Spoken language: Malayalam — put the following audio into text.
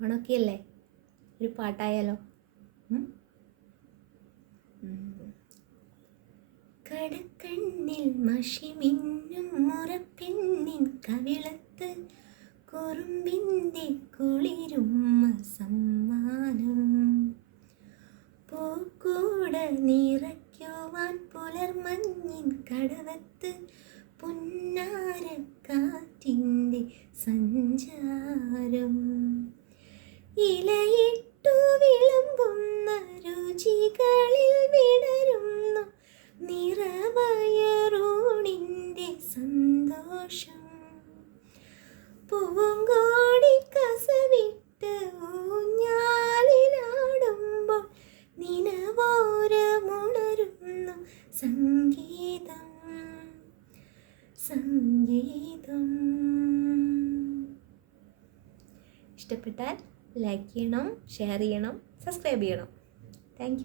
ഓണമൊക്കെ ഒരു പാട്ടായാലോ? കടക്കണ്ണിൽ മഷി മിന്നും മുറപ്പെണ്ണിൻ കവിളത്ത് കുറുമ്പിന്റെ കുളിരും സമ്മാനം. പൂക്കൂട നിറയ്ക്കുവാൻ പുലർമഞ്ഞിൻ കടവത്ത് പുന്നാരക്കാറ്റിന്റെ സഞ്ചാരം. ഇലയിട്ടു വിളമ്പുന്ന രുചികളിൽ വിടരുന്നു നിറവയറൂണിന്റെ സന്തോഷം. പൂങ്കോടി കസവിട്ട് ഊഞ്ഞാലിലാടുമ്പോൾ നിനവോരമുണരുന്നു സംഗീതം. സംഗീതം. ഇഷ്ടപ്പെട്ടാൽ ലൈക്ക് ചെയ്യണം ഷെയർ ചെയ്യണം സബ്സ്ക്രൈബ് ചെയ്യണം. താങ്ക്